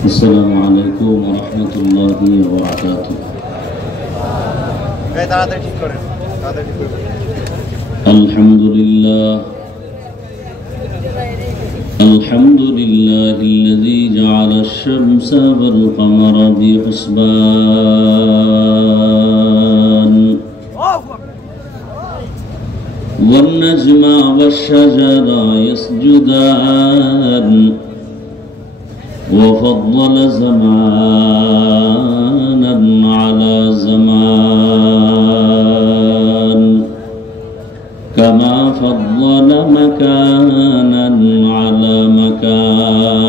السلام عليكم ورحمة الله وبركاته. الحمد لله الذي جعل الشمس والقمر بحسبان والنجم والشجر يسجدان وفضل زمانا على زمان كما فضل مكانا على مكان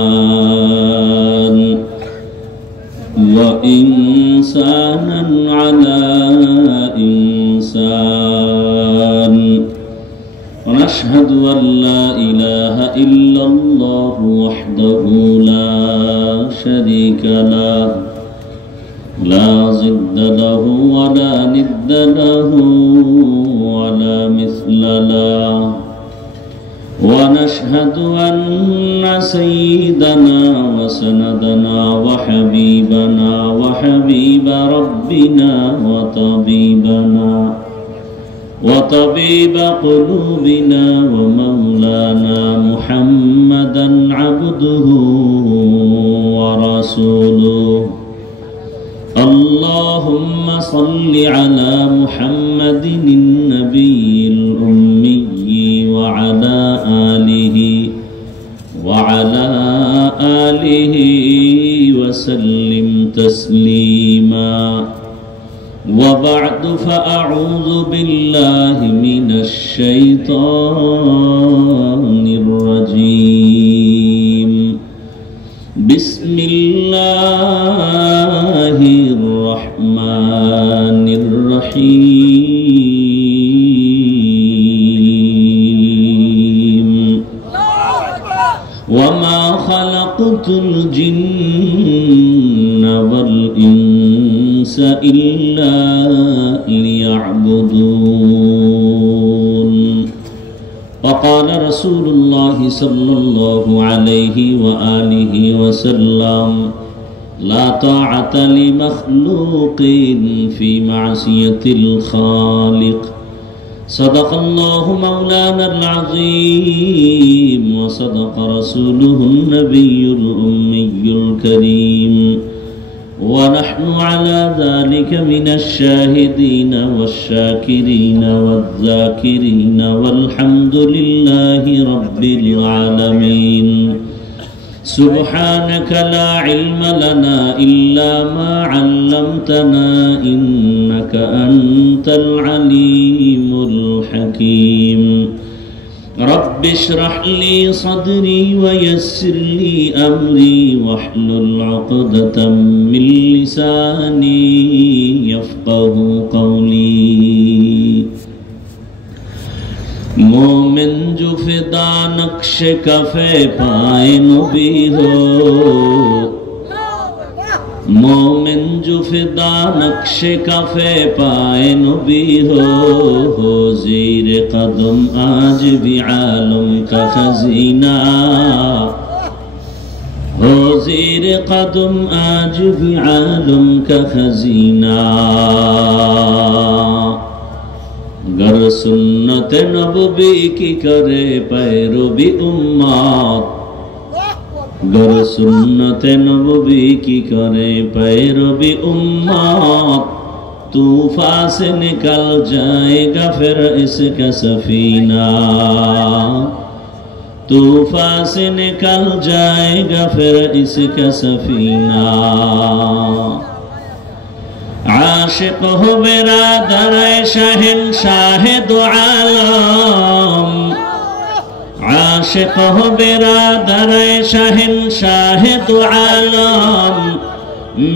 وإنسانا على إنسان ونشهد أن لا إله إلا الله وحده لا شريك له لا ضد له ولا ند له ولا مثل له ونشهد أن سيدنا وسندنا وحبيبنا وحبيب ربنا وطبيب قلوبنا ومولانا محمدا عبده ورسوله. اللهم صل على محمد النبي الأمي وعلى آله وسلم تسليما. وبعد فأعوذ بالله من الشيطان الرجيم. بسم الله الرحمن الرحيم. وما خلقت الجن والإنس إلا ليعبدون. وقال رسول الله صلى الله عليه وآله وسلم لا طاعة لمخلوق في معصية الخالق. صدق الله مولانا العظيم وصدق رسوله النبي الأمي الكريم ونحن على ذلك من الشاهدين والشاكرين والذاكرين والحمد لله رب العالمين. سبحانك لا علم لنا إلا ما علمتنا إنك أنت العليم الحكيم. رب اشرح لي صدري ويسر لي أمري واحلل عقدة من لساني يفقه قولي. मोमिन जो फिदा नक्श कफे पाए नबी हो, मोमिन जो फिदा नक्श कफे पाए नबी हो ज़ीर कदम आज भी आलम का खजीना हो, ज़ीर कदम आज भी आलम का खजीना। गर सुन्नत नबवी की करे पैरवी उम्मत, गर सुन्नत नबवी की करे पैरवी उम्मत, तूफान से निकल जाएगा फिर इसका सफीना, तूफान से निकल जाएगा फिर इसका सफीना। आशिक हो बिरादर शहंशाह दो आलम, आशिक हो बिरादर शहंशाह दो आलम,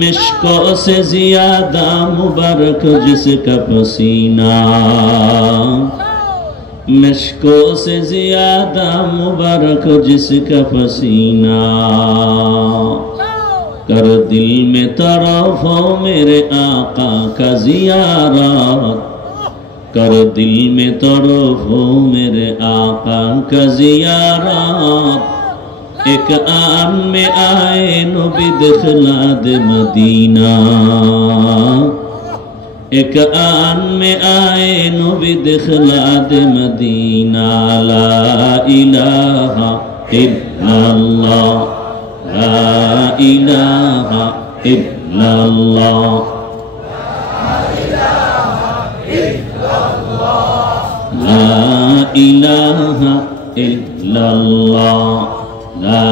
मिश्कों से ज्यादा मुबारक जिसका पसीना, मिश्कों से ज्यादा मुबारक जिसका पसीना। कर दिल में तरफ हो मेरे आका का ज़ियारत, कर दिल में तरफ हो मेरे आका का ज़ियारत, एक आन में आए नबी दिखला दे मदीना, एक आन में आए नबी दिखला दे मदीना। ला इलाहा इल्लल्लाह, ला इलाहा इल्लल्लाह, ला इलाहा इल्लल्लाह, ला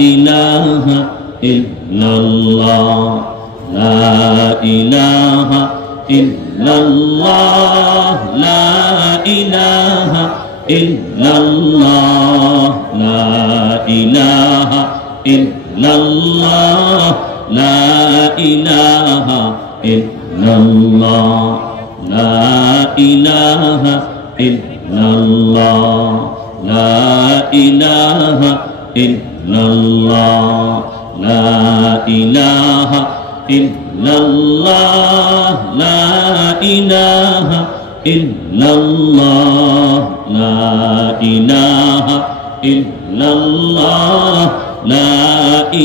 इलाहा इल्लल्लाह, ला इलाहा इल्लल्लाह, ला इलाहा इल्लल्लाह, ला इलाहा इल्लल्लाह, ला इलाहा इल्लल्लाह, ला इलाहा इल्लल्लाह, ला इलाहा इल्लल्लाह, ला इलाहा इल्लल्लाह, ला इलाहा इल्लल्लाह, ला इलाहा इल्लल्लाह, ला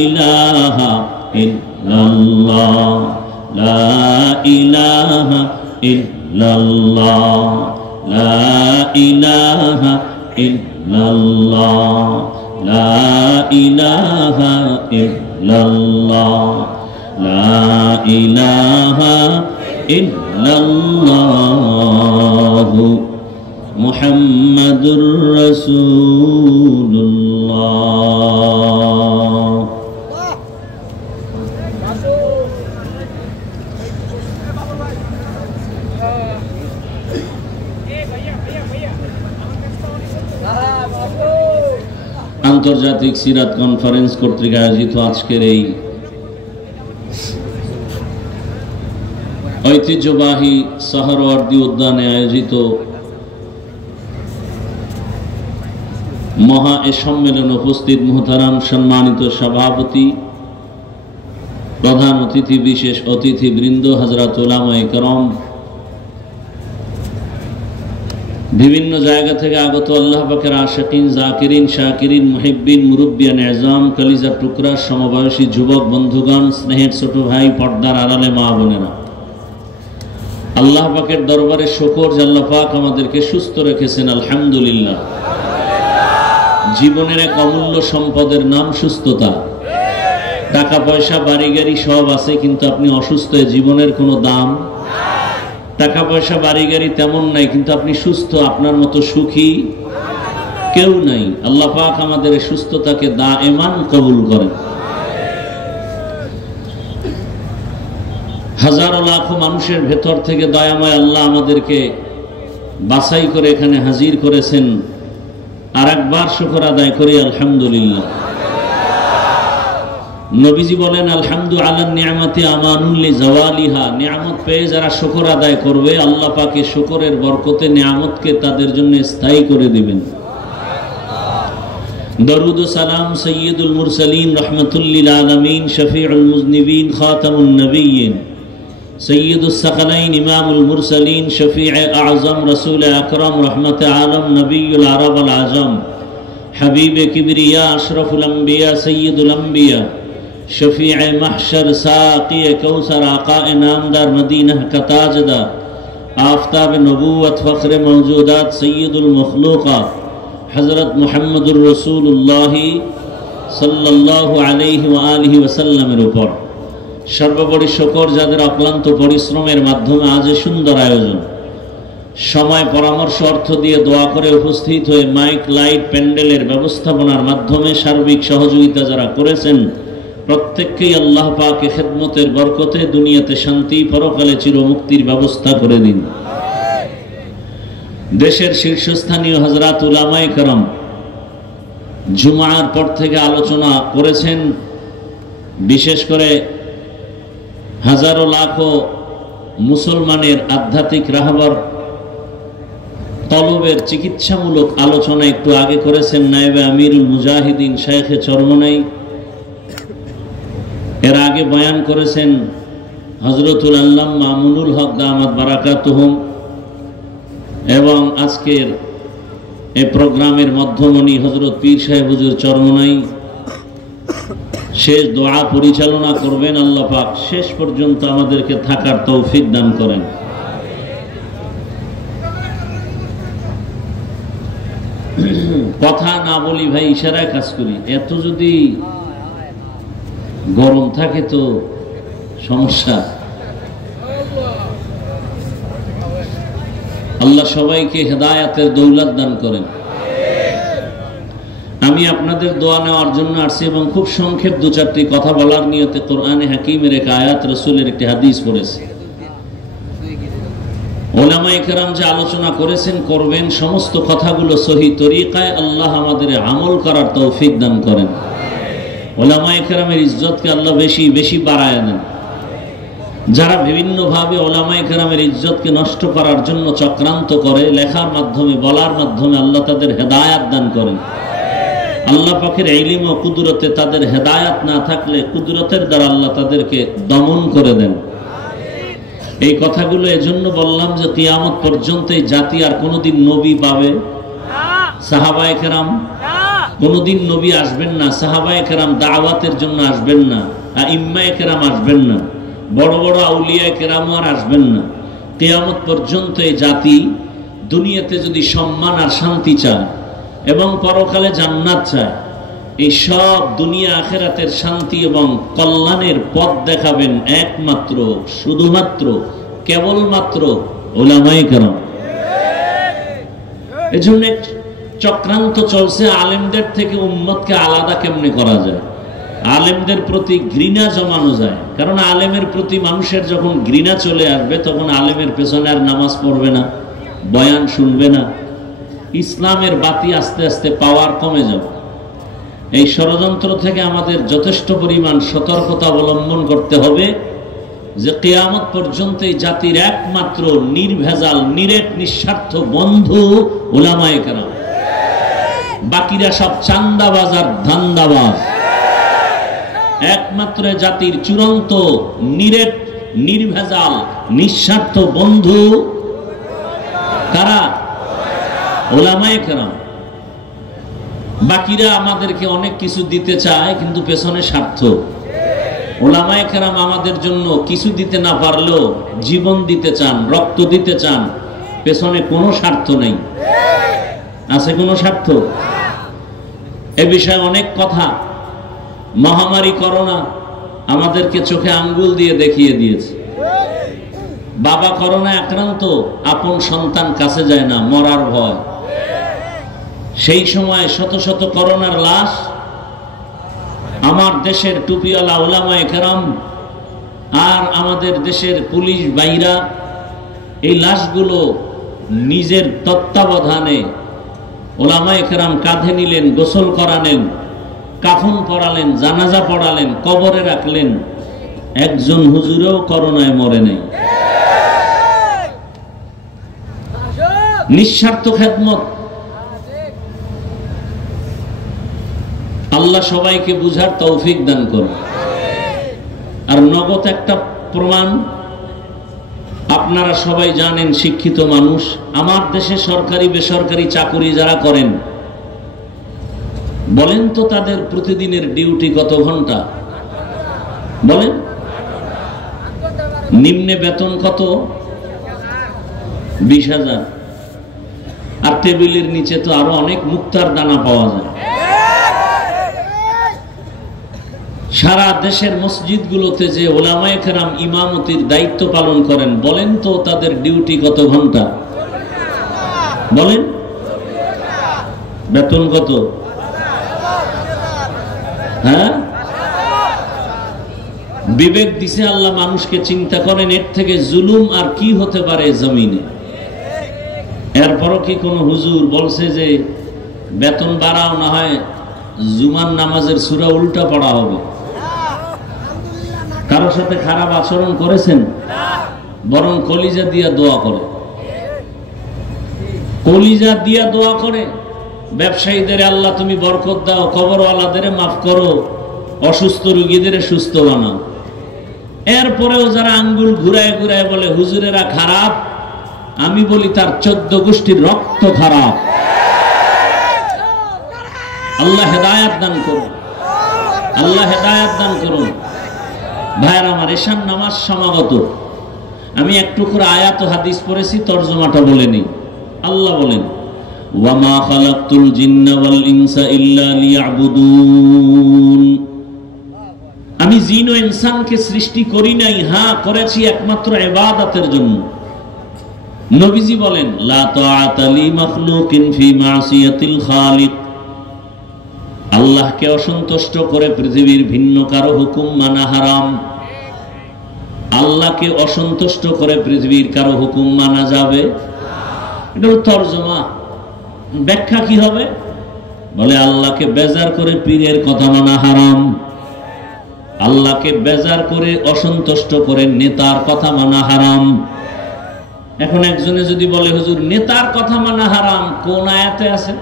इलाहा इल्लल्लाह, ला इलाहा इल्लल्लाह, ला इलाहा इल्लल्लाह, ला इलाहा इल्लल्लाह, ला इलाहा इल्लल्लाह मुहम्मदुर रसूलुल्लाह। আন্তর্জাতিক সিরাত কনফারেন্স কর্তৃক আয়োজিত আজকের এই ঐতিহ্যবাহী সাহারওয়ার্দী উদ্যানে আয়োজিত মহা এ সম্মেলনে উপস্থিত মুহতারাম সম্মানিত সভাপতি, প্রধান অতিথি, বিশেষ অতিথিবৃন্দ, হযরত উলামায়ে কেরাম, বিভিন্ন জায়গা থেকে আগত আল্লাহ পাকের আশিকিন, জাকিরিন, শাকিরিন, মুহিব্বিন, মুরব্বিয়ান এজাম, কলিজার টুকরা, সমবয়সী যুবক বন্ধুগণ, স্নেহের ছোট ভাই, পর্দার আড়ালে মা বোনেরা, আল্লাহ পাকের দরবারে শুকর যে আল্লাহ পাক আমাদেরকে সুস্থ রেখেছেন, আলহামদুলিল্লাহ। জীবনের এক অমূল্য সম্পদের নাম সুস্থতা। টাকা পয়সা বাড়ি গাড়ি সব আছে, কিন্তু আপনি অসুস্থ, জীবনের কোনো দাম। টাকা পয়সা বাড়ি গাড়ি তেমন নাই, কিন্তু আপনি সুস্থ, আপনার মতো সুখী কেউ নাই। আল্লাহ পাক আমাদের সুস্থতাকে দায়েমান কবুল করেন। হাজারো লাখো মানুষের ভেতর থেকে দয়াময় আল্লাহ আমাদেরকে বাছাই করে এখানে হাজির করেছেন। আর একবার শুকর আদায় করি আলহামদুলিল্লাহ। নবীজি বলেন, আলহামদু আলান নিয়ামতি আমানুল লিজাওয়ালিহা। নিয়ামত পেয়ে যারা শুকর আদায় করবে, আল্লাহ পাকে শুকরের বরকতে নিয়ামতকে তাদের জন্য স্থায়ী করে দিবেন। দরুদ ও সালাম সাইয়্যিদুল মুরসালিন রাহমাতুল লিল আলামিন, শফিউল মুজনিবিন, খাতামুন নবিয়্যিন, সৈয়দুস সাকালাইন, ইমামুল মুরসালিন, শফিয়ে আজম, রসুল আকরম, রহমতে আলম, নবীউল আরব আল আজম, হাবিবে কিবরিয়া, আশরফুল আম্বিয়া, সৈয়দুল আম্বিয়া, শফিয়ে মাহশর, সাকিয়ে কৌসর, আকায়ে নামদার, মদিনাহ কা তাজদার, আফতাব নবুয়ত, ফখরে মওজুদাত, সৈয়দুল মখলুকাত, হযরত মুহাম্মদুর রাসূলুল্লাহ সাল্লাল্লাহু আলাইহি ওয়া আলিহি ওয়াসাল্লামের উপর সর্বোপরি শুকর যাদের অক্লান্ত পরিশ্রমের মাধ্যমে আজ সুন্দর আয়োজন, সময়, পরামর্শ, অর্থ দিয়ে দোয়া করে উপস্থিত হয়ে মাইক, লাইট, প্যান্ডেলের ব্যবস্থাপনার মাধ্যমে সার্বিক সহযোগিতা যারা করেছেন, প্রত্যেককেই আল্লাহ পাক খেদমতের বরকতে দুনিয়াতে শান্তি, পরকালে চিরমুক্তির ব্যবস্থা করে দিন। দেশের শীর্ষস্থানীয় হযরত উলামায়ে কেরাম জুমার পর থেকে আলোচনা করেছেন। বিশেষ করে হাজারো লাখো মুসলমানের আধ্যাত্মিক রাহবার তলবের চিকিৎসামূলক আলোচনা একটু আগে করেছেন নায়েবে আমিরুল মুজাহিদিন শাইখে চরমনাই। এর আগে বয়ান করেছেন হযরতুল আল্লামা মামুনুল হক দামাত বারাকাতুহুম, এবং আজকের এই প্রোগ্রামের মধ্যমণি হযরত পীর সাহেব হুজুর চরমনাই, শেষ দোয়া পরিচালনা করবেন। আল্লাহ পাক শেষ পর্যন্ত আমাদেরকে থাকার তৌফিক দান করেন। কথা না বলি ভাই, ইশারায় কাজ করি। এত যদি গরম থাকে তো সমস্যা। আল্লাহ সবাইকে হেদায়াতের দৌলত দান করেন। আমি আপনাদের দোয়া নেওয়ার জন্য আসছি এবং খুব সংক্ষেপ দু চারটি কথা বলার নিয়তে কোরআনে হাকিমের এক আয়াত, রাসূলের একটি হাদিস পড়েছি। ওলামায়ে কেরাম যে আলোচনা করেছেন করবেন, সমস্ত কথাগুলো সহি তরিকায় আল্লাহ আমাদের আমল করার তৌফিক দান করেন। ওলামায়ে কেরামের ইজ্জতকে আল্লাহ বেশি বেশি বাড়ায় দেন। যারা বিভিন্নভাবে ওলামায়ে কেরামের ইজ্জতকে নষ্ট করার জন্য চক্রান্ত করে, লেখার মাধ্যমে বলার মাধ্যমে, আল্লাহ তাদের হেদায়াত দান করেন। আল্লাহ পাকের ইলম ও কুদরতে তাদের হেদায়াত না থাকলে কুদরতের দ্বারা আল্লাহ তাদেরকে দমন করে দেন। এই কথাগুলো এজন্য বললাম যে কিয়ামত পর্যন্ত এই জাতি আর কোনোদিন নবী পাবে? সাহাবায়ে কেরাম কোনোদিন নবী আসবেন না। সাহাবায়ে কেরাম দাওয়াতের জন্য আসবেন না। আইম্মায়ে কেরাম আসবেন না। বড় বড় আউলিয়ায়ে কেরাম আর আসবেন না। কিয়ামত পর্যন্ত এই জাতি দুনিয়াতে যদি সম্মান আর শান্তি চায় এবং পরকালে জান্নাত চায়, এই সব দুনিয়া আখেরাতের শান্তি এবং কল্যাণের পথ দেখাবেন একমাত্র, শুধুমাত্র, কেবলমাত্র উলামায়ে কেরাম। এজন্য চক্রান্ত চলছে আলেমদের থেকে উম্মতকে আলাদা কেমনে করা যায়, আলেমদের প্রতি ঘৃণা জমানো যায়। কারণ আলেমের প্রতি মানুষের যখন ঘৃণা চলে আসবে তখন আলেমের পেছনে আর নামাজ পড়বে না, বয়ান শুনবে না, ইসলামের বাতি আস্তে আস্তে পাওয়ার কমে যাবে। এই ষড়যন্ত্র থেকে আমাদের যথেষ্ট পরিমাণ সতর্কতা অবলম্বন করতে হবে যে কিয়ামত পর্যন্ত এই জাতির একমাত্র নির্ভেজাল, নিরেট, নিঃস্বার্থ বন্ধু উলামায়ে কেরাম। বাকিরা সব চান্দাবাজ আর ধান্দাবাজ। একমাত্র জাতির চূড়ান্ত নিরেট, নির্ভেজাল, নিঃস্বার্থ বন্ধু কারা? উলামায়ে কেরাম। বাকিরা আমাদেরকে অনেক কিছু দিতে চায় কিন্তু পেছনে স্বার্থ। উলামায়ে কেরাম আমাদের জন্য কিছু দিতে না পারলেও জীবন দিতে চান, রক্ত দিতে চান, পেছনে কোনো স্বার্থ নেই। আছে কোনো স্বার্থ? এ বিষয়ে অনেক কথা। মহামারী করোনা আমাদেরকে চোখে আঙ্গুল দিয়ে দেখিয়ে দিয়েছে। বাবা করোনা আক্রান্ত, আপন সন্তান কাছে যায় না, মরার ভয়। সেই সময় শত শত করোনার লাশ আমার দেশের টুপিওয়ালা উলামায়ে কেরাম আর আমাদের দেশের পুলিশ ভাইরা এই লাশগুলো নিজের তত্ত্বাবধানে উলামায়ে কেরাম কাঁধে নিলেন, গোসল করালেন, কাফন পরালেন, জানাজা পড়ালেন, কবরে রাখলেন। একজন হুজুরও করোনায় মরে নাই। নিঃস্বার্থ খেদমত। আল্লাহ সবাইকে বুঝার তৌফিক দান করুন। আর নগদ একটা প্রমাণ, আপনারা সবাই জানেন, শিক্ষিত মানুষ, আমার দেশে সরকারি বেসরকারি চাকরি যারা করেন, বলেন তো তাদের প্রতিদিনের ডিউটি কত ঘন্টা? বলেন। নিম্নে বেতন কত? 20,000। আর টেবিলের নিচে তো আরো অনেক মুক্তার দানা পাওয়া যায়। সারা দেশের মসজিদগুলোতে যে উলামায়ে কেরাম ইমামতির দায়িত্ব পালন করেন, বলেন তো তাদের ডিউটি কত ঘন্টা? বলেন। বেতন কত? হ্যাঁ, বিবেক দিছে আল্লাহ মানুষকে, চিন্তা করেন এর থেকে জুলুম আর কি হতে পারে জমিনে। এরপরও কি কোন হুজুর বলছে যে বেতন বাড়াও, না হয় জুমার নামাজের সূরা উল্টা পড়া হবে? কারোর সাথে খারাপ আচরণ করেছেন? বরং কলিজা দিয়া দোয়া করে, কলিজা দিয়া দোয়া করে। ব্যবসায়ীদের আল্লাহ তুমি বরকত দাও, কবরওয়ালাদের মাফ করো, অসুস্থ রোগীদের সুস্থ বানাও। এরপরেও যারা আঙ্গুল ঘুরায় ঘুরায় বলে হুজুরেরা খারাপ, আমি বলি তার 14 গোষ্ঠীর রক্ত খারাপ। আল্লাহ হেদায়েত দান করুন। আল্লাহ হেদায়েত দান করুন। ভাইয়ের আমার, এশার নামাজ সমাগত। আমি একটু করে আয়াত ও হাদিস পড়েছি, তরজমাটা বলে নেই। আল্লাহ বলেন, ওয়ামা খালাকতুল জিন্না ওয়াল ইনসা ইল্লা লিয়াবুদুন। আমি জিন ও ইনসানকে সৃষ্টি করি নাই, হ্যাঁ করেছি একমাত্র ইবাদতের জন্য। নবীজি বলেন, লা তাআতা লি মাখলুকিন ফি মাসিয়াতিল খালিক। আল্লাহকে অসন্তুষ্ট করে পৃথিবীর ভিন্ন কারো হুকুম মানা হারাম। আল্লাহকে অসন্তুষ্ট করে পৃথিবীর কারো হুকুম মানা যাবে? এটা তরজমা। ব্যাখ্যা কি হবে? বলে আল্লাহকে বেজার করে পীরের কথা মানা হারাম, আল্লাহকে বেজার করে অসন্তুষ্ট করে নেতার কথা মানা হারাম। এখন একজনে যদি বলে, হুজুর নেতার কথা মানা হারাম, কোন আয়াতে আছে?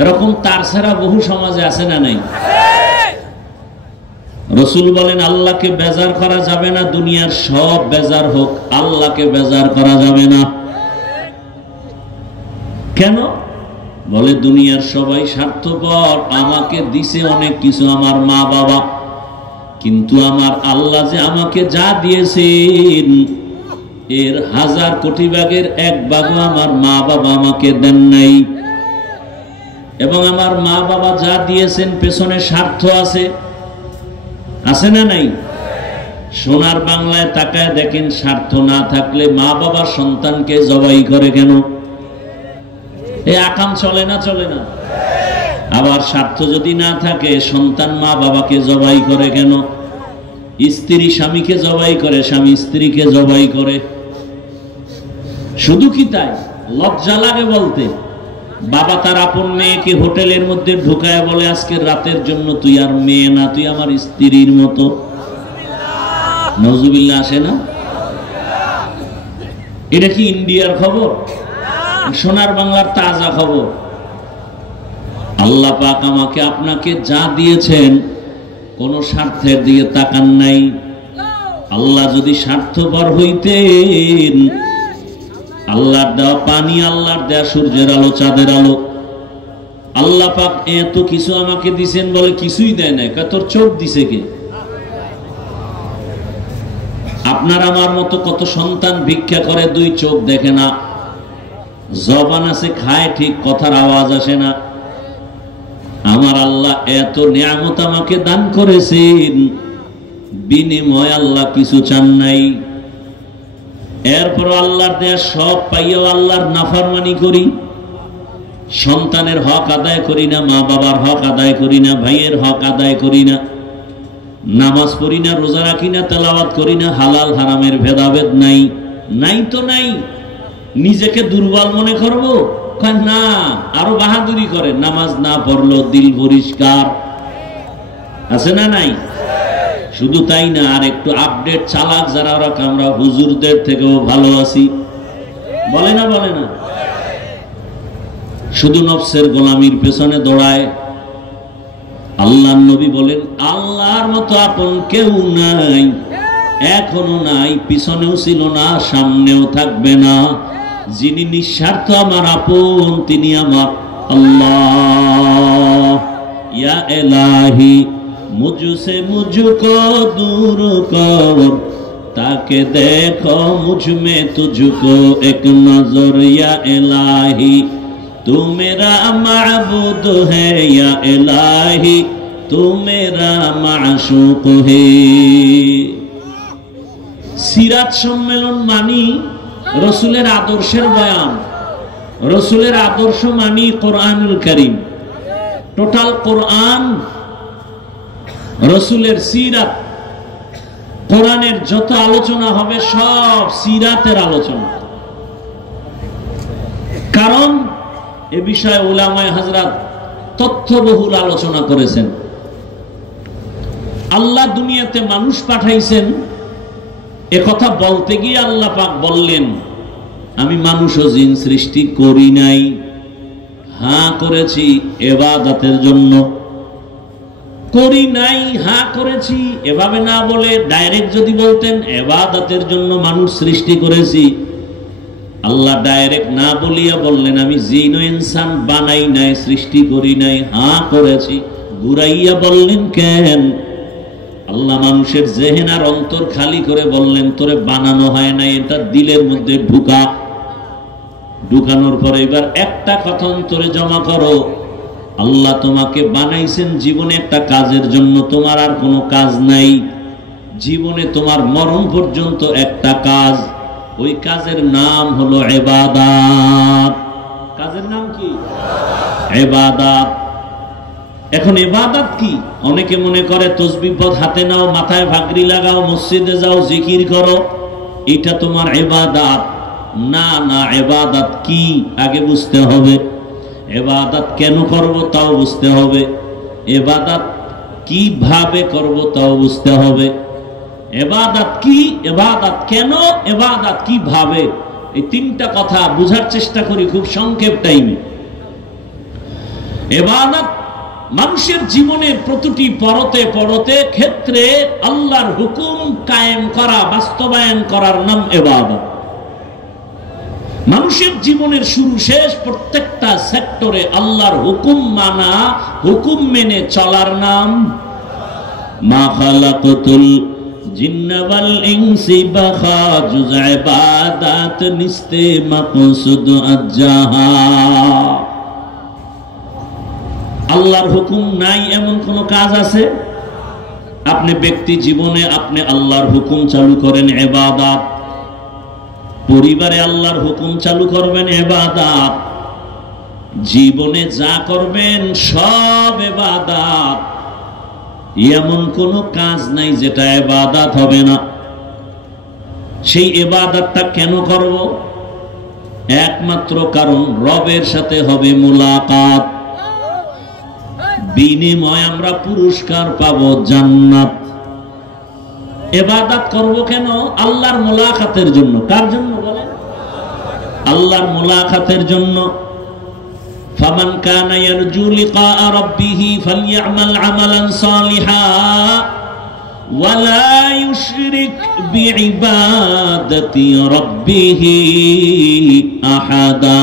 এরকম তার ছাড়া বহু সমাজে আছে না নাই? রাসূল বলেন, আল্লাহকে বেজার করা যাবে না, দুনিয়ার সব বেজার হোক, আল্লাহকে বেজার করা যাবে না। কেন? বলে দুনিয়ার সবাই স্বার্থপর, আমাকে দিছে অনেক কিছু আমার মা বাবা, কিন্তু আমার আল্লাহ যে আমাকে যা দিয়েছেন এর 1000 কোটি ভাগের 1 ভাগও আমার মা বাবা আমাকে দেন নাই। এবং আমার মা বাবা যা দিয়েছেন পেছনে স্বার্থ আছে, আছে না নাই? সোনার বাংলায় তাকায় দেখেন, স্বার্থ না থাকলে মা বাবা সন্তানকে জবাই করে কেন? এই আকাম চলে না? চলে না? আবার স্বার্থ যদি না থাকে, সন্তান মা বাবাকে জবাই করে কেন? স্ত্রী স্বামীকে জবাই করে, স্বামী স্ত্রীকে জবাই করে। শুধু কি তাই? লজ্জা লাগে বলতে। বাবা তার আপন মেয়েকে হোটেলের মধ্যে ঢুকায় বলে, আজকের রাতের জন্য তুই আর মেয়ে না, তুই আমার স্ত্রীর মতো। নজুবিল্লাহ আসে না? এটা কি ইন্ডিয়ার খবর? সোনার বাংলার তাজা খবর। আল্লাহ পাক আমাকে আপনাকে যা দিয়েছেন কোন স্বার্থের দিকে তাকান নাই। আল্লাহ যদি স্বার্থপর হইতেন, আল্লাহর দেওয়া পানি, আল্লাহর দেওয়া সূর্যের আলো, চাঁদের আলো, আল্লাহ পাক এত কিছু আমাকে দিছেন বলে কিছুই দেয় নাই। তোর চোখ দিছে কে? আপনার আমার মতো কত সন্তান ভিক্ষা করে, 2 চোখ দেখে না, জবান আছে খায় ঠিক, কথার আওয়াজ আসে না। আমার আল্লাহ এত নিয়ামত আমাকে দান করেছেন, বিনিময় আল্লাহ কিছু চান নাই। এরপর আল্লাহর দেয়া সব পাইয়াও আল্লাহর নাফরমানি করি, সন্তানের হক আদায় করি না, মা বাবার হক আদায় করি না, ভাইয়ের হক আদায় করি না, নামাজ পড়ি না, রোজা রাখি না, তেলাওয়াত করি না, হালাল হারামের ভেদাভেদ নাই। নাই তো নাই। নিজেকে দুর্বল মনে করবো? না, আরো বাহাদুরি করে, নামাজ না পড়লো দিল পরিষ্কার, আছে না নাই? শুধু তাই না, আর একটু আপডেট চালাক যারা, ওরা আমরা হুজুরদের থেকেও ভালো আছি, বলে না? বলে না? শুধু নফসের গোলামির পেছনে দৌড়ায়। আল্লাহর নবী বলেন, আল্লাহর মতো আপন কেউ নাই, এখনো নাই, পিছনেও ছিল না, সামনেও থাকবে না। যিনি নিঃস্বার্থ আমার আপন, তিনি আমার আল্লাহ। ইয়া ইলাহি मुझसे मुझको दूर कर, ताके देखो मुझ में तुझको एक नजर। या इलाही तू मेरा माबूद है, या इलाही तू मेरा माशूक है। সিরাত সম্মেলন মানি রসুলের আদর্শের বয়ান, রসুলের আদর্শ মানি কোরআনুল কারীম। টোটাল কোরআন রসুলের সিরাত, কোরআনের যত আলোচনা হবে সব সিরাতের আলোচনা। কারণ এ বিষয়ে উলামায়ে হযরত তথ্যবহুল আলোচনা করেছেন। আল্লাহ দুনিয়াতে মানুষ পাঠাইছেন, এ কথা বলতে গিয়ে আল্লাহ পাক বললেন, আমি মানুষ ও জিন সৃষ্টি করি নাই, হ্যাঁ করেছি ইবাদতের জন্য। করি নাই, হ্যাঁ করেছি, এভাবে না বলে ডাইরেক্ট যদি বলতেন ইবাদতের জন্য মানুষ সৃষ্টি করেছি, আল্লাহ ডাইরেক্ট না বলিয়া বললেন, আমি জিন ও ইনসান বানাই নাই, সৃষ্টি করি নাই, হ্যাঁ করেছি ঘুরাইয়া বললেন কেন? আল্লাহ মানুষের জেহেন আর অন্তর খালি করে বললেন তোরে বানানো হয় না, এটা দিলের মধ্যে ঢুকা। ঢুকানোর পরে এবার একটা কথা অন্তরে জমা করো, আল্লাহ তোমাকে বানাইছেন জীবনে একটা কাজের জন্য, তোমার আর কোনো কাজ নাই। জীবনে তোমার মরণ পর্যন্ত একটা কাজ, ওই কাজের নাম হলো ইবাদত। কাজের নাম কি? ইবাদত। এখন ইবাদত কি? অনেকে মনে করে তসবিহ পদ হাতে নাও, মাথায় পাগড়ি লাগাও, মসজিদে যাও, জিকির করো, এটা তোমার ইবাদত। না না, ইবাদত কি আগে বুঝতে হবে। ইবাদত কেন করব তাও বুঝতে হবে। ইবাদত কিভাবে করব তাও বুঝতে হবে। ইবাদত কি, ইবাদত কেন, ইবাদত কিভাবে, এই তিনটা কথা বুঝার চেষ্টা করি খুব সংক্ষেপ টাইমে। ইবাদত মানুষের জীবনের প্রতিটি পরতে পরতে ক্ষেত্রে আল্লাহর হুকুম কায়েম করা, বাস্তবায়ন করার নাম ইবাদত। মানুষের জীবনের শুরু শেষ প্রত্যেকটা সেক্টরে আল্লাহর হুকুম মানা, হুকুম মেনে চলার নাম। মা খালাকাতুল জিন্না ওয়াল ইনসি বাখা জুজ ইবাদাত নিস্তে মাকসুদ আজ্জাহা। আল্লাহর হুকুম নাই এমন কোন কাজ আছে? আপনি ব্যক্তি জীবনে আপনি আল্লাহর হুকুম চালু করেন ইবাদত, পরিবারে আল্লাহর হুকুম চালু করবেন ইবাদত, জীবনে যা করবেন সব ইবাদত। এমন কোন কাজ নাই যেটা ইবাদত হবে না। সেই ইবাদতটা কেন করব? একমাত্র কারণ রবের সাথে হবে মুলাকাত, বিনিময়ে আমরা পুরস্কার পাবো জান্নাত। ইবাদত করব কেন? আল্লাহর মুলাকাতের জন্য। কার জন্য বলেন? আল্লাহর মুলাকাতের জন্য। ফামান কানা ইয়ারজু লিকা রাব্বিহি ফালইআমাল আমালান সালিহা ওয়া লা ইউশরিক বিইবাদাতি রাব্বিহি আহাদা।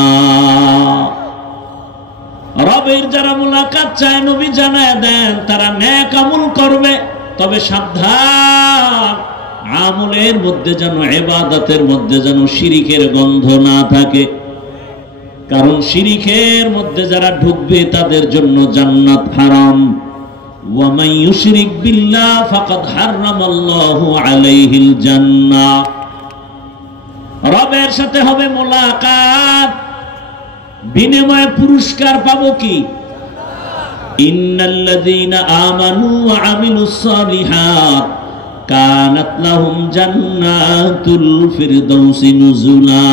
রবের যারা মুলাকাত চায় নবী জানায় দেন তারা নেক আমল করবে, তবে সাবধান, আমলের মধ্যে যেন, ইবাদতের মধ্যে যেন শিরিকের গন্ধ না থাকে। কারণ শিরিকের মধ্যে যারা ঢুকবে তাদের জন্য জান্নাত হারাম। ওয়া মান ইউশরিক বিল্লাহ ফাকাদ হারামাল্লাহু আলাইহিল জান্নাহ। রবের সাথে হবে মুলাকাত, বিনিময়ে পুরস্কার পাবো কি? ইন্নাল্লাযীনা আমানু ওয়া আমিলুস সালিহাত কানাত লাহুম জান্নাতুল ফিরদাউসি নুজুলা।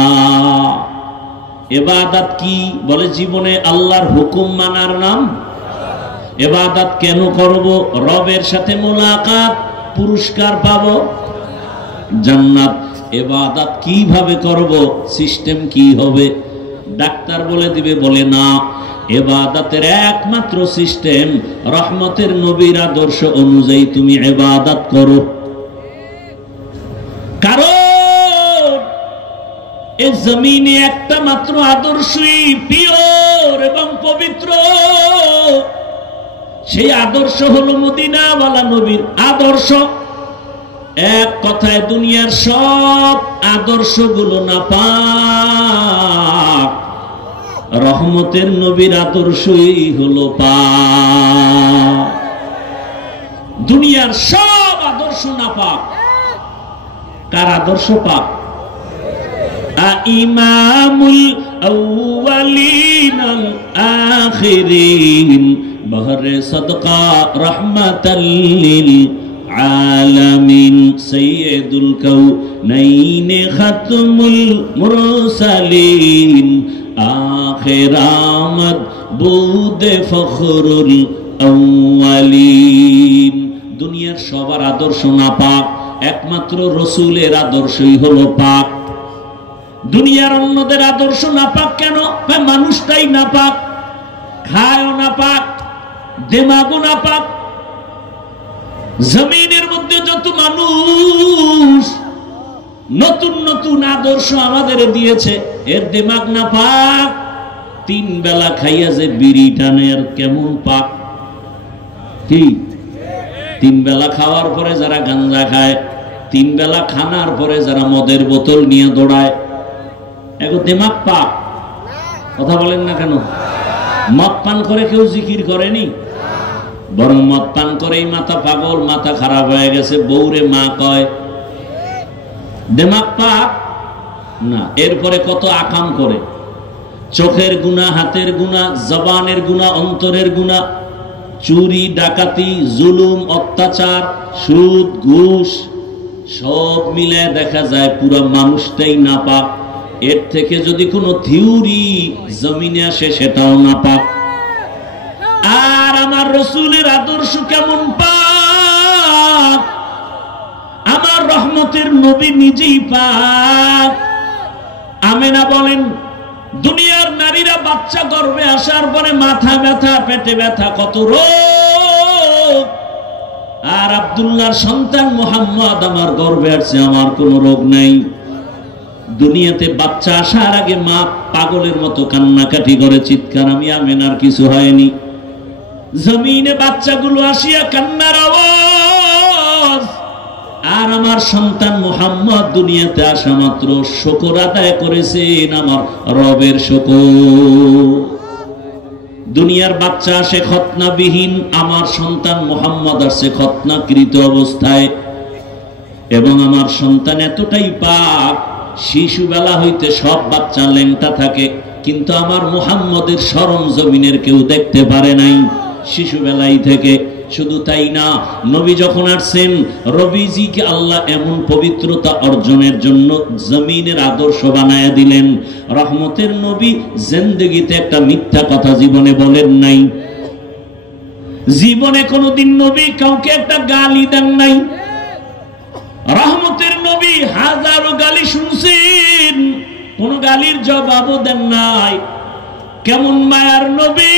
ইবাদত কি? বলে জীবনে আল্লাহর হুকুম মানার নাম। ইবাদত কেন করব? রবের সাথে মুলাকাত, পুরস্কার পাবো জান্নাত। ইবাদত কিভাবে করব? সিস্টেম কি হবে? ডাক্তার বলে দিবে? বলে না, ইবাদতের একমাত্র সিস্টেম রহমতের নবীর আদর্শ অনুযায়ী তুমি ইবাদত করো। কারণ এই জমিনে একটা মাত্র আদর্শই পিওর এবং পবিত্র, সেই আদর্শ হলো মদিনাওয়ালা নবীর আদর্শ। এক কথায় দুনিয়ার সব আদর্শগুলো নাপাক, রহমতের নবীর আদর্শই হলো পাক। দুনিয়ার সব আদর্শ নাপাক, কার আদর্শ পাক? ইমামুল আউয়ালিন আল আখিরিন বহরে সদকা রাহমাতাল লিল আলামিন সাইয়্যিদুল কাউনাইন খাতমুল মুরসালিন আখির আমদ বুদে ফখরুল আউয়ালিন। দুনিয়ার সবার আদর্শ নাপাক, একমাত্র রসুলের আদর্শই হলো পাক। দুনিয়ার অন্যদের আদর্শ নাপাক কেন? মানুষটাই নাপাক, খায়ও নাপাক, দেমাগও নাপাক। জমিনের মধ্যে যত মানুষ নতুন নতুন আদর্শ আমাদের দিয়েছে, এর দিমাগ নাপাক। 3 বেলা খাইয়া যে বিড়ি টানে, আর কেমন পাক। কি 3 বেলা খাওয়ার পরে যারা গাঞ্জা খায়, 3 বেলা খানার পরে যারা মদের বোতল নিয়ে দৌড়ায়, এগো দিমাগ পাক। কথা বলেন না কেন? মদ পান করে কেউ জিকির করেনি, বরং মদ পান করেই মাথা পাগল, মাথা খারাপ হয়ে গেছে, বউরে মা কয়। দিমাগ পাক না। এরপরে কত আকাম করে, চোখের গুনাহ, হাতের গুনাহ, জবানের গুনাহ, অন্তরের গুনাহ, চুরি, ডাকাতি, জুলুম, অত্যাচার, সুদ, ঘুষ, সব মিলে দেখা যায় পুরো মানুষটাই নাপাক। এর থেকে যদি কোনো থিওরি জমিনে আসে সেটাও নাপাক। আর আমার রাসূলের আদর্শ কেমন পাক, আমার রহমতের নবী নিজেই পাক। আমেনা বলেন, দুনিয়ার নারীরা বাচ্চা গর্ভে আসার পরে মাথা ব্যথা, পেটে ব্যথা, কত রোগ। আর আব্দুল্লাহর সন্তান মুহাম্মদ আমার গর্ভে আসছে, আমার কোনো রোগ নাই। দুনিয়াতে বাচ্চা আসার আগে মা পাগলের মতো কান্নাকাটি করে, চিৎকার, আমি আমেনার কিছু হয়নি। জমিনে বাচ্চাগুলো আসিয়া কান্নার আওয়াজ। আর আমার সন্তান মুহাম্মদ দুনিয়াতে আসা মাত্র শুকর আদায় করেছেন আমার রবের শুকর। দুনিয়ার বাচ্চা আসে খতনাবিহীন, আমার সন্তান মুহাম্মদ আসে খতনাকৃত অবস্থায়। এবং আমার সন্তান এতটাই পাক, শিশুবেলা হইতে সব বাচ্চা ল্যাংটা থাকে, কিন্তু আমার মুহাম্মদের শরম জমিনের কেউ দেখতে পারে নাই শিশুবেলাই থেকে। শুধু তাই না, নবী যখন আসছেন, রবিজিকে আল্লাহ এমন পবিত্রতা অর্জনের জন্য জমিনের আদর্শ বানায়া দিলেন। রহমতের নবী জিন্দেগিতে একটা মিথ্যা কথা জীবনে বলেন নাই, জীবনে কোনোদিন নবী কাউকে একটা গালি দেন নাই। রহমতের নবী হাজারো গালি শুনছেন, কোন গালির জবাবও দেন নাই। কেমন মায়ার নবী!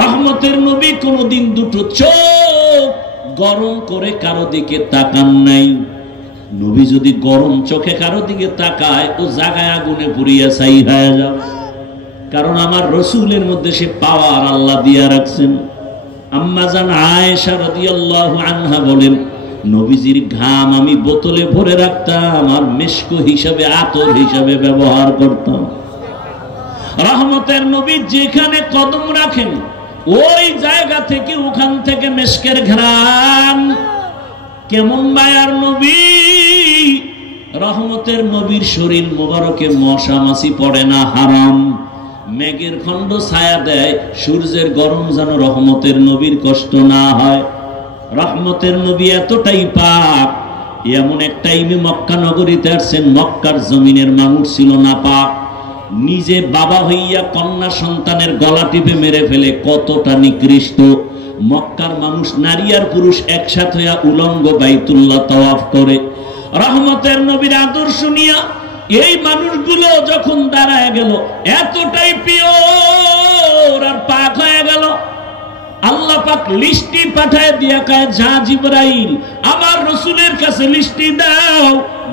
রহমতের নবী কোনদিন দুটো চোখ গরম করে কারো দিকে তাকান নাই। নবী যদি গরম চোখে কারো দিকে তাকায়, ও জায়গায় আগুনে পুড়িয়া ছাই হয়ে যাবে। কারণ আমার রসুলের মধ্যে সে পাওয়ার আল্লাহ দিয়া রাখছেন। আম্মা জান আয়েশা রাদিয়াল্লাহু আনহা বলেন, নবীজির ঘাম আমি বোতলে ভরে রাখতাম, আর মেশক হিসাবে, আতর হিসাবে ব্যবহার করতাম। রহমতের নবী যেখানে কদম রাখেন, ওই জায়গা থেকে, ওখান থেকে মেশকের ঘ্রাণ। কেমন মায়ার নবী! রহমতের নবীর শরীর মোবারকে মশা মাছি পড়ে না, হারাম। মেঘের খণ্ড ছায়া দেয়, সূর্যের গরম যেন রহমতের নবীর কষ্ট না হয়। রহমতের নবী এতটাই পাক, এমন এক টাইমে মক্কা নগরীতে আসছেন, মক্কার জমিনের মানুষ ছিল না পাক। নিজে বাবা হইয়া কন্যা সন্তানের গলা টিপে মেরে ফেলে, কতটা নিকৃষ্ট। মক্কার মানুষ, নারী আর পুরুষ একসাথে হইয়া উলঙ্গ বাইতুল্লাহ তাওয়াফ করে। রহমতের নবীর আদর্শ নিয়া এই মানুষগুলো যখন দাঁড়ায় গেল, এতটাই পিওর আর পাক হয়ে গেল, আল্লাহ পাক লিস্টি পাঠায় দিয়া কয়, যা জিবরাইল আমার রসুলের কাছে লিস্টি দাও,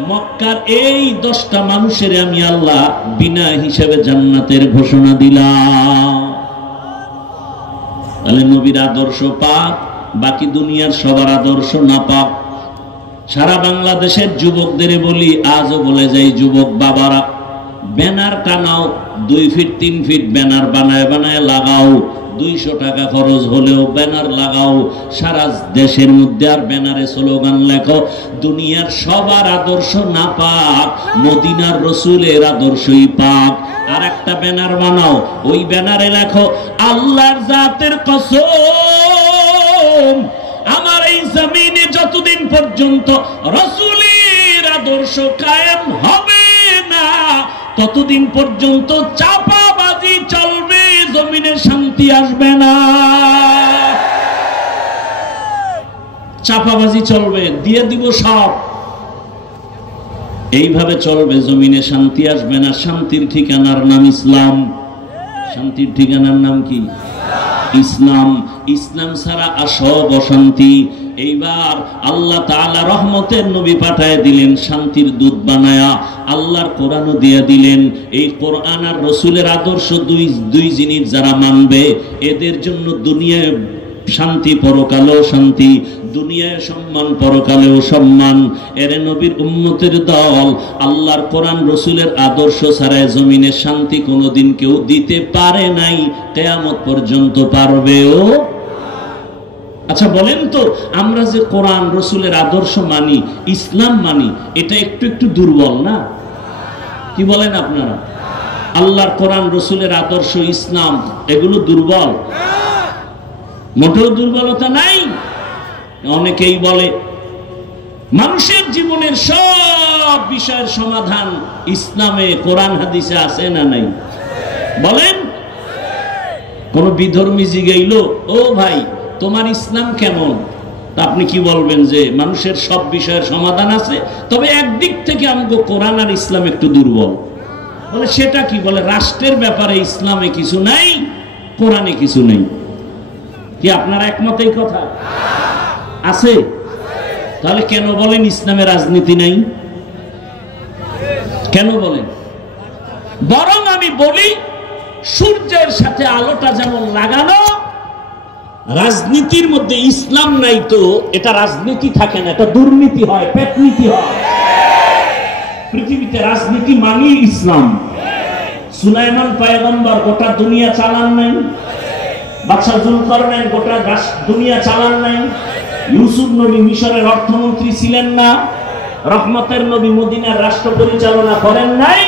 মক্কার এই 10টা মানুষের আমি আল্লাহ বিনা হিসাবে জান্নাতের ঘোষণা দিলাম। তাহলে নবীর আদর্শ পাক, বাকি দুনিয়ার সবার আদর্শ না পাক। সারা বাংলাদেশের যুবকদের বলি, আজও বলে যাই, যুবক বাবারা, ব্যানার টানাও, 2 ফিট 3 ফিট ব্যানার বানায় বানায় লাগাও, 200 টাকা খরচ হলেও ব্যানার লাগাও, সারা দেশের মধ্যে আর ব্যানারে স্লোগান লেখো, দুনিয়ার সবার আদর্শ না পাক, মদিনার রসুলের আদর্শই পাক। আর একটা ব্যানার বানাও, ওই ব্যানারে লেখো, আল্লাহর জাতের কসম, আমার এই জমিনে যতদিন পর্যন্ত রসুলের আদর্শ কায়েম হবে না, ততদিন পর্যন্ত চাপাবাজি চলবে, জমিনে শান্তি আসবে না। চাপাবাজি চলবে, দিয়ে দিব সব, এইভাবে চলবে, জমিনে শান্তি আসবে না। শান্তির ঠিকানার নাম ইসলাম। শান্তির ঠিকানার নাম কি? ইসলাম। ইসলাম ছাড়া সব অশান্তি। এইবার আল্লাহ তাআলা রহমতের নবী পাঠায় দিলেন, শান্তির দূত বানায়া আল্লাহর কোরআনও দিয়ে দিলেন। এই কোরআন আর রসুলের আদর্শ দুই জিনিস যারা মানবে এদের জন্য দুনিয়ায় শান্তি পরকালেও শান্তি, দুনিয়ায় সম্মান পরকালেও সম্মান। এরে নবীর উম্মতের দল, আল্লাহর কোরআন রসুলের আদর্শ ছাড়া জমিনে শান্তি কোনোদিন কেউ দিতে পারে নাই, কিয়ামত পর্যন্ত পারবেও। আচ্ছা বলেন তো, আমরা যে কোরআন রসুলের আদর্শ মানি, ইসলাম মানি, এটা একটু একটু দুর্বল না? কি বলেন আপনারা? আল্লাহর কোরআন রসুলের আদর্শ ইসলাম এগুলো দুর্বল? মোটেও দুর্বলতা নাই। অনেকেই বলে মানুষের জীবনের সব বিষয়ের সমাধান ইসলামে কোরআন হাদিসে আছে না নাই? বলেন। কোন বিধর্মী জিগাইল, ও ভাই তোমার ইসলাম কেমন? তা আপনি কি বলবেন? যে মানুষের সব বিষয়ের সমাধান আছে, তবে একদিক থেকে আমাকে কোরআন আর ইসলাম একটু দুর্বল। বলে সেটা কি? বলে রাষ্ট্রের ব্যাপারে ইসলামে কিছু নাই, কোরআনে কিছু নেই। কি আপনারা একমত এই কথা? আছে? তাহলে কেন বলেন ইসলামে রাজনীতি নাই? কেন বলেন? বরং আমি বলি সূর্যের সাথে আলোটা যেমন লাগানো, রাজনীতির মধ্যে ইসলাম নাই তো এটা রাজনীতি থাকে না, এটা দুর্নীতি হয়, পেটনীতি হয়। পৃথিবীতে রাজনীতি মানি ইসলাম। সুলাইমান পয়গম্বর গোটা দুনিয়া চালান নাই, বাদশা জুলকারনাইন গোটা দুনিয়া চালান নাই, ইউসুফ নবী মিশরের অর্থমন্ত্রী ছিলেন না, রহমতের নবী মদিনার রাষ্ট্র পরিচালনা করেন নাই।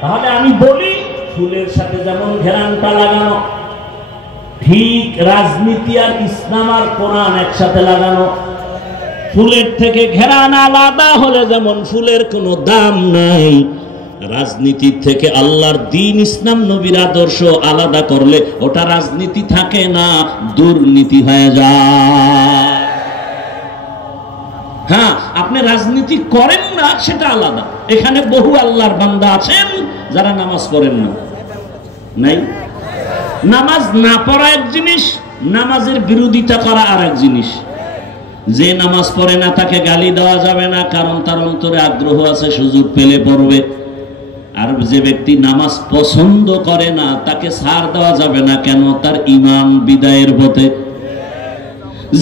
তাহলে আমি বলি ফুলের সাথে যেমন ঘেরানটা লাগানো, ঠিক রাজনীতি আর ইসলাম আর কোরআন একসাথে লাগানো। ফুলের থেকে ঘেরান আলাদা হলে যেমন ফুলের কোনো দাম নাই, রাজনীতির থেকে আল্লাহর দ্বীন ইসলাম নবীর আদর্শ আলাদা করলে ওটা রাজনীতি থাকে না, দুর্নীতি হয়ে যায়। হ্যাঁ, আপনি রাজনীতি করেন না সেটা আলাদা। এখানে বহু আল্লাহর বান্দা আছেন যারা নামাজ পড়েন না, নাই? নামাজ না পড়া এক জিনিস, নামাজের বিরোধিতা করা আর এক জিনিস। যে নামাজ পড়ে না তাকে গালি দেওয়া যাবে না, কারণ তার অন্তরে আগ্রহ আছে, সুযোগ পেলে পড়বে। আর যে ব্যক্তি নামাজ পছন্দ করে না তাকে ছাড় দেওয়া যাবে না, কেন? তার ঈমান বিদায়ের পথে।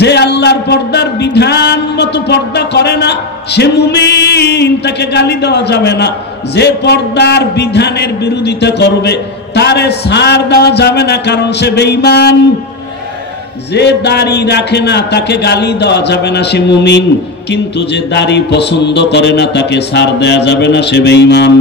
যে আল্লাহর পর্দার বিধান মতো পর্দা করে না সে মুমিন, তাকে গালি দেওয়া যাবে না। যে পর্দার বিধানের বিরোধিতা করবে তারে ছাড় দেওয়া যাবে না, কারণ সে বেঈমান। যে দাড়ি রাখে না তাকে গালি দেওয়া যাবে না, সে মুমিন। কিন্তু যে দাড়ি পছন্দ করে না তাকে ছাড় দেওয়া যাবে না, সে বেঈমান।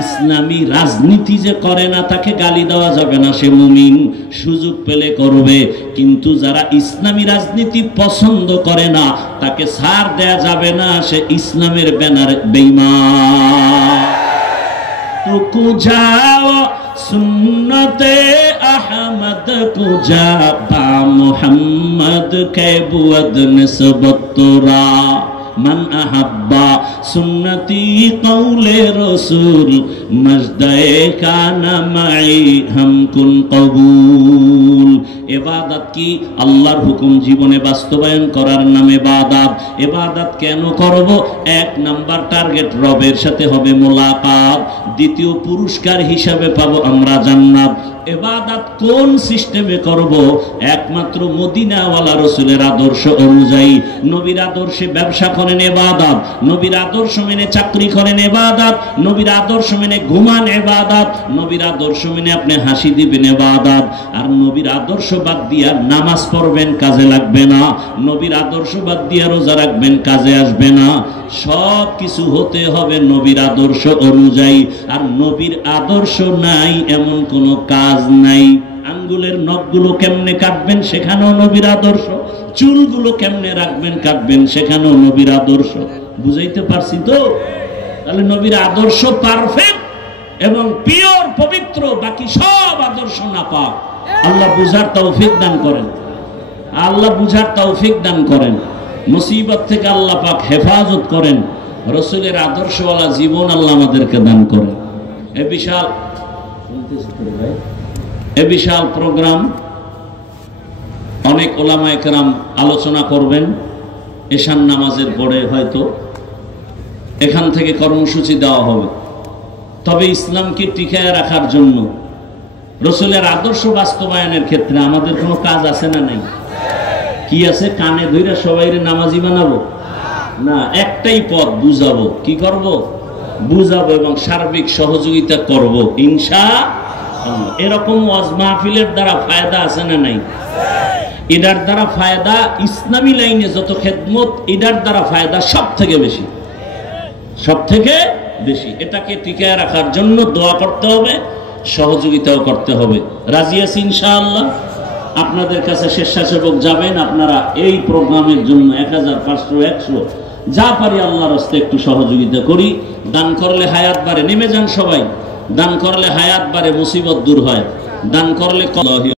ইসলামী রাজনীতি যে করে না তাকে গালি দেওয়া যাবে না, সে মুমিন। সুযোগ পেলে করবে। কিন্তু যারা ইসলামী রাজনীতি পছন্দ করে না তাকে ছাড় দেয়া যাবে না, সে ইসলামের ব্যানারে বেঈমান। রুকু যাও সুন্নতে আহমদ কো যা পা মুহাম্মদ কে বুদ নিসবত তোরা মান আহাব্বা সুন্নতি কৌলে রসুল মজদায়ে কানা মাই হামকুন কবুল। ইবাদত কি? আল্লাহর হুকুম জীবনে বাস্তবায়ন করার নাম ইবাদত। ইবাদত কেন করব? এক নাম্বার টার্গেট রবের সাথে হবে মোলাকাত, দ্বিতীয় পুরস্কার হিসাবে পাবো আমরা জান্নাত। ইবাদত কোন সিস্টেমে করব? একমাত্র মদিনাওয়ালা রাসূলের আদর্শ অনুযায়ী। নবীর আদর্শে ব্যবসা করেন ইবাদত, নবীর আদর্শ মেনে চাকরি করেন ইবাদত, নবীর আদর্শ মেনে ঘুমান ইবাদত, নবীর আদর্শ মেনে আপনি হাসি দিবেন ইবাদত। আর নবীর আদর্শ বাদ দিয়ে নামাজ পড়বেন, কাজে লাগবে না। নবীর আদর্শ বাদ দিয়ে রোজা রাখবেন, কাজে আসবে না। সব কিছু হতে হবে নবীর আদর্শ অনুযায়ী। আর নবীর আদর্শ নাই এমন কোনো কাজ নাই। আঙ্গুলের নখগুলো কেমনে কাটবেন সেখানেও নবীর আদর্শ, চুলগুলো কেমনে রাখবেন কাটবেন সেখানেও নবীর আদর্শ। বুঝাইতে পারছি তো? তাহলে নবীর আদর্শ পারফেক্ট এবং পিওর পবিত্র, বাকি সব আদর্শ নাপাক। আল্লাহ বুঝার তৌফিক দান করেন, আল্লাহ বুঝার তৌফিক দান করেন। মুসিবত থেকে আল্লাহ পাক হেফাজত করেন। রাসূলের আদর্শওয়ালা জীবন আল্লাহ আমাদেরকে দান করেন। এ বিশাল প্রোগ্রাম অনেক ওলামায়ে কেরাম আলোচনা করবেন এশার নামাজের পরে, হয়তো এখান থেকে কর্মসূচি দেওয়া হবে। তবে ইসলামকে টিকায় রাখার জন্য, রাসূলের আদর্শ বাস্তবায়নের ক্ষেত্রে আমাদের কোনো কাজ আছে না নাই? কি আছে? কানে ধইরা সবাইরে নামাজি বানাবো না, একটাই পথ, বুঝাবো। কি করব? বুঝাবো এবং সার্বিক সহযোগিতা করব ইনশাআল্লাহ। এরকম ওয়াজ মাহফিলের দ্বারা ফায়দা আছে না নাই? এটার দ্বারা ফায়দা, ইসলামী লাইনে যত খেদমত, এটার দ্বারা ফায়দা সব থেকে বেশি, সব থেকে বেশি। এটাকে টিকায় রাখার জন্য দোয়া করতে হবে, সহযোগিতাও করতে হবে। রাজি আছি ইনশাআল্লাহ? আপনাদের কাছে স্বেচ্ছাসেবক যাবেন, আপনারা এই প্রোগ্রামের জন্য 1000, 500, 100 যা পারি আল্লাহর রাস্তে একটু সহযোগিতা করি। দান করলে হায়াত বাড়ে। নেমে যান সবাই। দান করলে হায়াত বাড়ে, মুসিবত দূর হয়। দান করলে